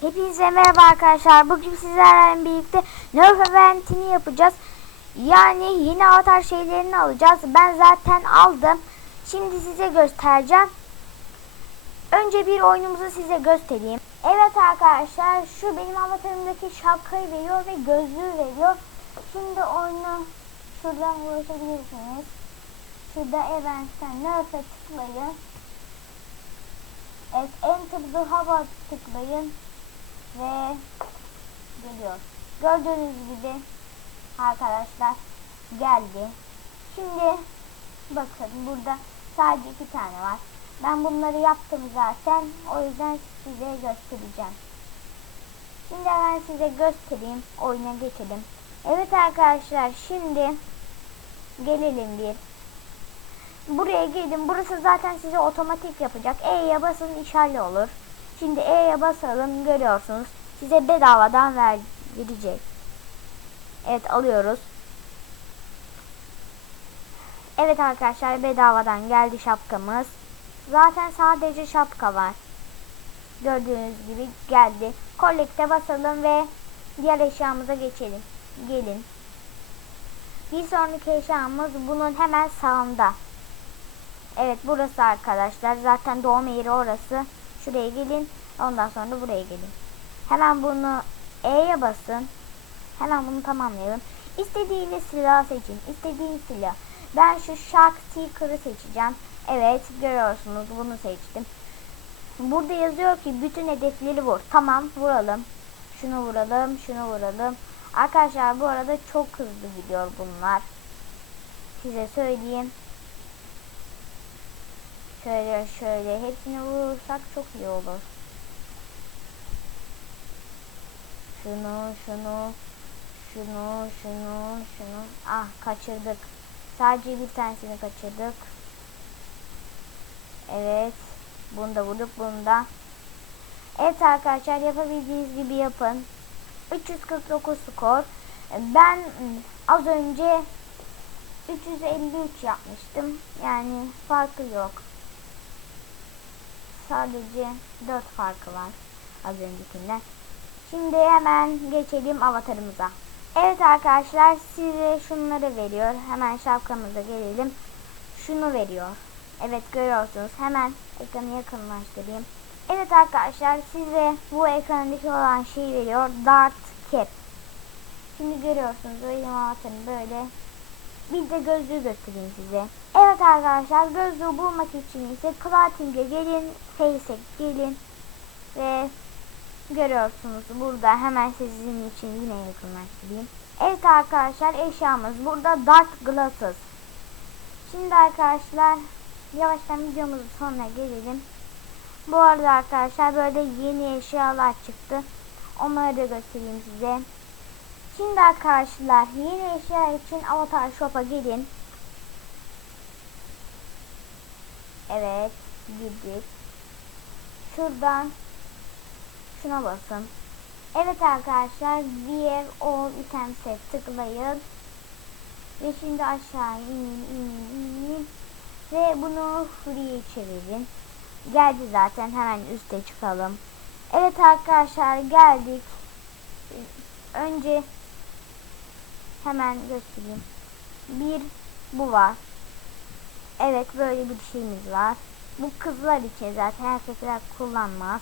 Hepinize merhaba arkadaşlar. Bugün sizlerle birlikte Nerf eventini yapacağız. Yani yeni avatar şeylerini alacağız. Ben zaten aldım. Şimdi size göstereceğim. Önce bir oyunumuzu size göstereyim. Evet arkadaşlar şu benim avatarımdaki şapkayı veriyor ve gözlüğü veriyor. Şimdi oyunu şuradan ulaşabilirsiniz. Şurada eventten Nerf'e tıklayın. Evet Enter the Hava tıklayın ve geliyor. Gördüğünüz gibi arkadaşlar geldi. Şimdi bakın burada sadece iki tane var. Ben bunları yaptım zaten. O yüzden size göstereceğim. Şimdi ben size göstereyim. Oyuna geçelim. Evet arkadaşlar şimdi gelelim bir. Buraya gelin. Burası zaten size otomatik yapacak. E'ye basın işaret olur. Şimdi E'ye basalım görüyorsunuz. Size bedavadan ver, verecek. Evet alıyoruz. Evet arkadaşlar bedavadan geldi şapkamız. Zaten sadece şapka var. Gördüğünüz gibi geldi. Collect'e basalım ve diğer eşyamıza geçelim. Gelin. Bir sonraki eşyamız bunun hemen sağında. Evet burası arkadaşlar. Zaten doğum yeri orası. Şuraya gelin. Ondan sonra buraya gelin. Hemen bunu E'ye basın. Hemen bunu tamamlayalım. İstediğiniz silah seçin. İstediğiniz silah. Ben şu Shark Seeker'ı seçeceğim. Evet görüyorsunuz bunu seçtim. Burada yazıyor ki bütün hedefleri vur. Tamam vuralım. Şunu vuralım. Şunu vuralım. Arkadaşlar bu arada çok hızlı gidiyor bunlar. Size söyleyeyim. Şöyle şöyle hepsini vurursak çok iyi olur. Şunu şunu şunu şunu şunu ah kaçırdık. Sadece bir tanesini kaçırdık. Evet. Bunu da vurduk bunu da. Evet arkadaşlar yapabildiğiniz gibi yapın. 349 skor. Ben az önce 353 yapmıştım. Yani farkı yok. Sadece 4 farkı var az öncekinden. Şimdi hemen geçelim avatarımıza. Evet arkadaşlar size şunları veriyor. Hemen şapkamıza gelelim. Şunu veriyor. Evet görüyorsunuz. Hemen ekranı yakınlaştırayım. Evet arkadaşlar size bu ekrandaki olan şeyi veriyor. Dart Cap. Şimdi görüyorsunuz benim avatarım böyle. Bir de gözlüğü göstereyim size. Evet arkadaşlar gözlüğü bulmak için ise Clothing'e gelin, Face'e gelin ve görüyorsunuz burada hemen sizin için yine yakınlaştırayım. Evet arkadaşlar eşyamız burada Dark Glasses. Şimdi arkadaşlar yavaştan videomuzun sonuna gelelim. Bu arada arkadaşlar böyle yeni eşyalar çıktı. Onları da göstereyim size. Şimdi arkadaşlar yeni eşya için Avatar Shop'a gelin. Evet girdik. Şuradan şuna basın. Evet arkadaşlar diğer all items'e tıklayın. Ve şimdi aşağı inin inin inin. Ve bunu free'ye çevirin. Geldi zaten hemen üste çıkalım. Evet arkadaşlar geldik. Önce hemen göstereyim. Bir bu var. Evet böyle bir şeyimiz var. Bu kızlar için zaten erkekler kullanmaz.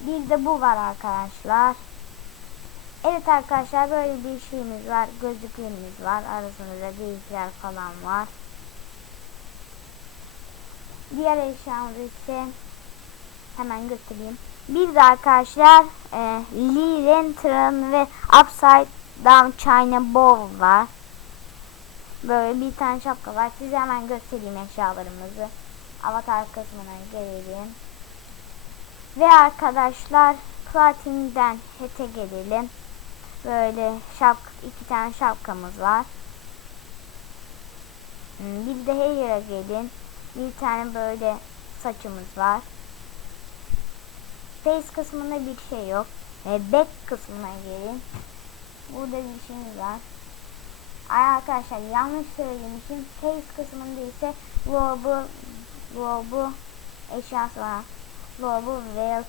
Bir de bu var arkadaşlar. Evet arkadaşlar böyle bir şeyimiz var. Gözlüklerimiz var. Arasında da falan var. Diğer eşyamız ise hemen göstereyim. Bir de arkadaşlar e, Lee Lantern ve Upside Down China Bowl var. Böyle bir tane şapka var. Size hemen göstereyim eşyalarımızı. Avatar kısmına gelelim. Ve arkadaşlar Platin'den hete gelelim. Böyle şap iki tane şapkamız var. Hmm, Bir de hair'a gelin. Bir tane böyle saçımız var. Face kısmında bir şey yok. Ve back kısmına gelin. Burada bir şeyimiz var. Ay arkadaşlar yanlış söylemişim. Face kısmında ise lobu lobu eşyası var. Lobu Veil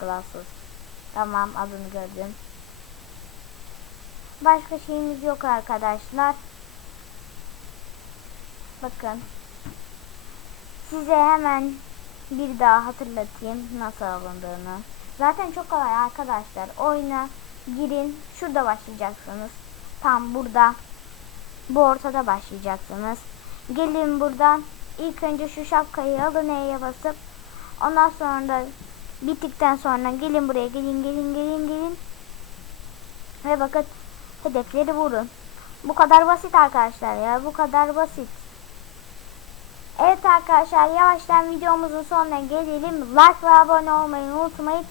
Glasses. Tamam adını gördüm. Başka şeyimiz yok arkadaşlar. Bakın. Size hemen bir daha hatırlatayım nasıl alındığını. Zaten çok kolay arkadaşlar. Oyuna girin. Şurada başlayacaksınız. Tam burada. Bu ortada başlayacaksınız. Gelin buradan. İlk önce şu şapkayı alın E'ye basıp. Ondan sonra da bittikten sonra gelin buraya gelin gelin gelin gelin. Ve bakın hedefleri vurun. Bu kadar basit arkadaşlar ya. Bu kadar basit. Evet arkadaşlar yavaştan videomuzun sonuna gelelim. Like ve abone olmayı unutmayın.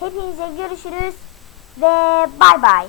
Hepinize görüşürüz ve bay bay.